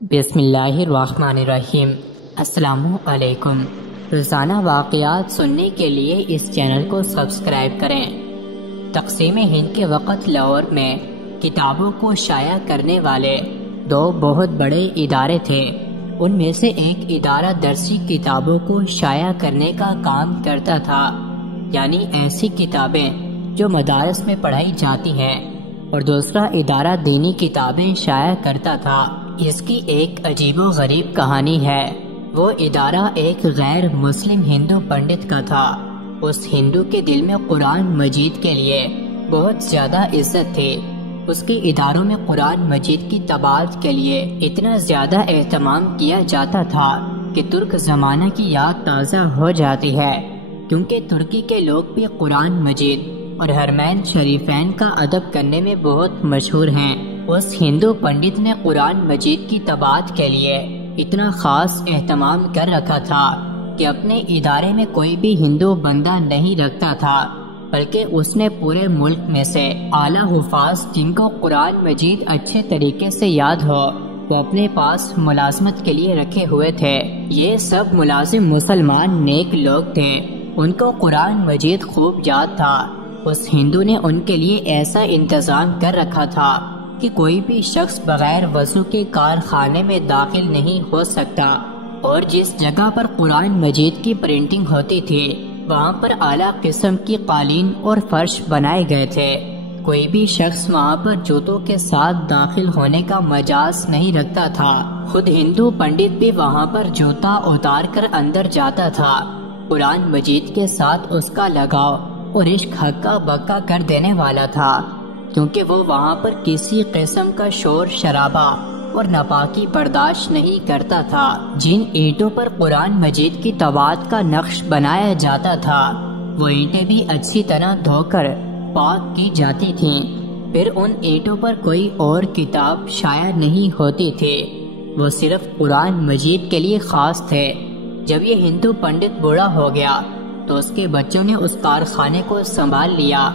بسم اللہ الرحمن الرحیم۔ السلام علیکم۔ روزانہ واقعات سننے کے لیے اس چینل کو سبسکرائب کریں۔ تقسیم ہند کے وقت لاہور میں کتابوں کو شائع کرنے والے دو بہت بڑے ادارے تھے۔ ان میں سے ایک ادارہ درسی کتابوں کو شائع کرنے کا کام کرتا تھا، یعنی ایسی کتابیں جو مدارس میں پڑھائی جاتی ہیں، اور دوسرا ادارہ دینی کتابیں شائع کرتا تھا۔ اس کی ایک عجیب و غریب کہانی ہے۔ وہ ادارہ ایک غیر مسلم ہندو پنڈت کا تھا۔ اس ہندو کے دل میں قرآن مجید کے لیے بہت زیادہ عزت تھی۔ اس کے اداروں میں قرآن مجید کی طباعت کے لیے اتنا زیادہ اہتمام کیا جاتا تھا کہ ترک زمانہ کی یاد تازہ ہو جاتی ہے، کیونکہ ترکی کے لوگ بھی قرآن مجید اور حرمین شریفین کا ادب کرنے میں بہت مشہور ہیں۔ اس ہندو پنڈت نے قرآن مجید کی طباعت کے لیے اتنا خاص اہتمام کر رکھا تھا کہ اپنے ادارے میں کوئی بھی ہندو بندہ نہیں رکھتا تھا، بلکہ اس نے پورے ملک میں سے اعلیٰ حفاظ جن کو قرآن مجید اچھے طریقے سے یاد ہو وہ اپنے پاس ملازمت کے لیے رکھے ہوئے تھے۔ یہ سب ملازم مسلمان نیک لوگ تھے، ان کو قرآن مجید خوب یاد تھا۔ اس ہندو نے ان کے لیے ایسا انتظام کر رکھا تھا کہ کوئی بھی شخص بغیر وضو کے کارخانے میں داخل نہیں ہو سکتا، اور جس جگہ پر قرآن مجید کی پرنٹنگ ہوتی تھی وہاں پر اعلیٰ قسم کی قالین اور فرش بنائے گئے تھے۔ کوئی بھی شخص وہاں پر جوتوں کے ساتھ داخل ہونے کا مجاز نہیں رکھتا تھا۔ خود ہندو پنڈت بھی وہاں پر جوتا اتار کر اندر جاتا تھا۔ قرآن مجید کے ساتھ اس کا لگاؤ اور عشق ہکا بکا کر دینے والا تھا، کیونکہ وہ وہاں پر کسی قسم کا شور شرابہ اور ناپاکی برداشت نہیں کرتا تھا۔ جن اینٹوں پر قرآن مجید کی طباعت کا نقش بنایا جاتا تھا وہ اینٹیں بھی اچھی طرح دھو کر پاک کی جاتی تھیں، پھر ان اینٹوں پر کوئی اور کتاب شائع نہیں ہوتی تھی، وہ صرف قرآن مجید کے لیے خاص تھے۔ جب یہ ہندو پنڈت بوڑھا ہو گیا تو اس کے بچوں نے اس کارخانے کو سنبھال لیا۔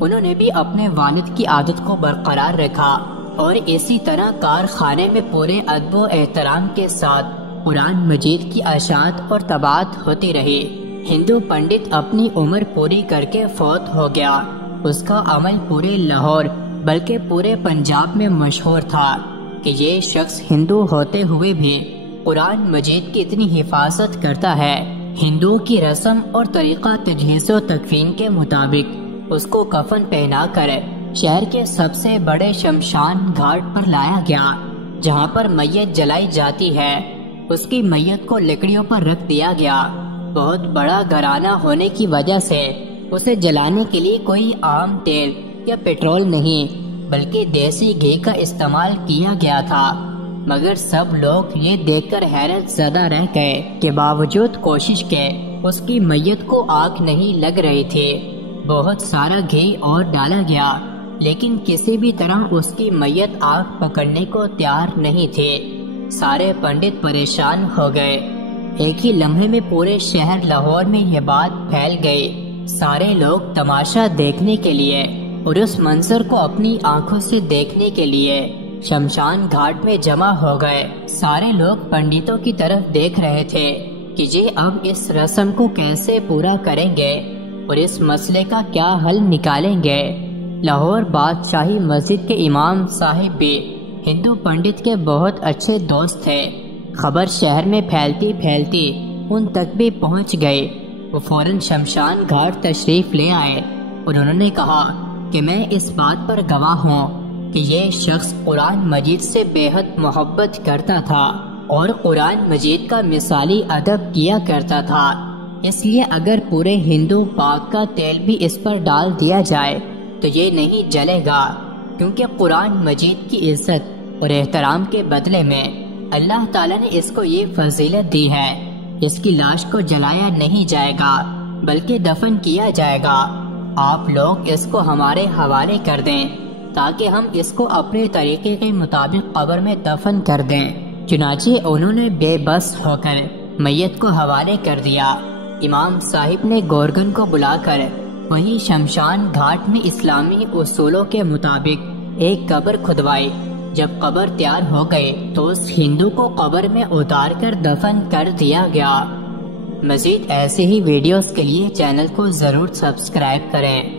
انہوں نے بھی اپنے والد کی عادت کو برقرار رکھا، اور اسی طرح کارخانے میں پورے ادب و احترام کے ساتھ قرآن مجید کی اشاعت اور طباعت ہوتی رہی۔ ہندو پنڈت اپنی عمر پوری کر کے فوت ہو گیا۔ اس کا عمل پورے لاہور بلکہ پورے پنجاب میں مشہور تھا کہ یہ شخص ہندو ہوتے ہوئے بھی قرآن مجید کی اتنی حفاظت کرتا ہے۔ ہندو کی رسم اور طریقہ تجہیز و تکفین کے مطابق اس کو کفن پہنا کر شہر کے سب سے بڑے شمشان گھاٹ پر لایا گیا، جہاں پر میت جلائی جاتی ہے۔ اس کی میت کو لکڑیوں پر رکھ دیا گیا۔ بہت بڑا گھرانہ ہونے کی وجہ سے اسے جلانے کے لیے کوئی عام تیل یا پیٹرول نہیں بلکہ دیسی گھی کا استعمال کیا گیا تھا، مگر سب لوگ یہ دیکھ کر حیرت زدہ رہ گئے کہ باوجود کوشش کے اس کی میت کو آگ نہیں لگ رہی تھی۔ بہت سارا گھی اور ڈالا گیا، لیکن کسی بھی طرح اس کی میت آگ پکڑنے کو تیار نہیں تھی۔ سارے پنڈت پریشان ہو گئے۔ ایک ہی لمحے میں پورے شہر لاہور میں یہ بات پھیل گئی۔ سارے لوگ تماشا دیکھنے کے لیے اور اس منظر کو اپنی آنکھوں سے دیکھنے کے لیے شمشان گھاٹ میں جمع ہو گئے۔ سارے لوگ پنڈتوں کی طرف دیکھ رہے تھے کہ یہ اب اس رسم کو کیسے پورا کریں گے اور اس مسئلے کا کیا حل نکالیں گے۔ لاہور بادشاہی مسجد کے امام صاحب بھی ہندو پنڈت کے بہت اچھے دوست تھے۔ خبر شہر میں پھیلتی پھیلتی ان تک بھی پہنچ گئی۔ وہ فوراً شمشان گھاٹ تشریف لے آئے اور انہوں نے کہا کہ میں اس بات پر گواہ ہوں کہ یہ شخص قرآن مجید سے بے حد محبت کرتا تھا اور قرآن مجید کا مثالی ادب کیا کرتا تھا، اس لیے اگر پورے ہندو پاک کا تیل بھی اس پر ڈال دیا جائے تو یہ نہیں جلے گا، کیونکہ قرآن مجید کی عزت اور احترام کے بدلے میں اللہ تعالیٰ نے اس کو یہ فضیلت دی ہے۔ اس کی لاش کو جلایا نہیں جائے گا بلکہ دفن کیا جائے گا۔ آپ لوگ اس کو ہمارے حوالے کر دیں تاکہ ہم اس کو اپنے طریقے کے مطابق قبر میں دفن کر دیں۔ چنانچہ انہوں نے بے بس ہو کر میت کو حوالے کر دیا۔ امام صاحب نے گورگن کو بلا کر وہیں شمشان گھاٹ میں اسلامی اصولوں کے مطابق ایک قبر کھدوائی جب قبر تیار ہو گئی تو اس ہندو کو قبر میں اتار کر دفن کر دیا گیا۔ مزید ایسے ہی ویڈیوز کے لیے چینل کو ضرور سبسکرائب کریں۔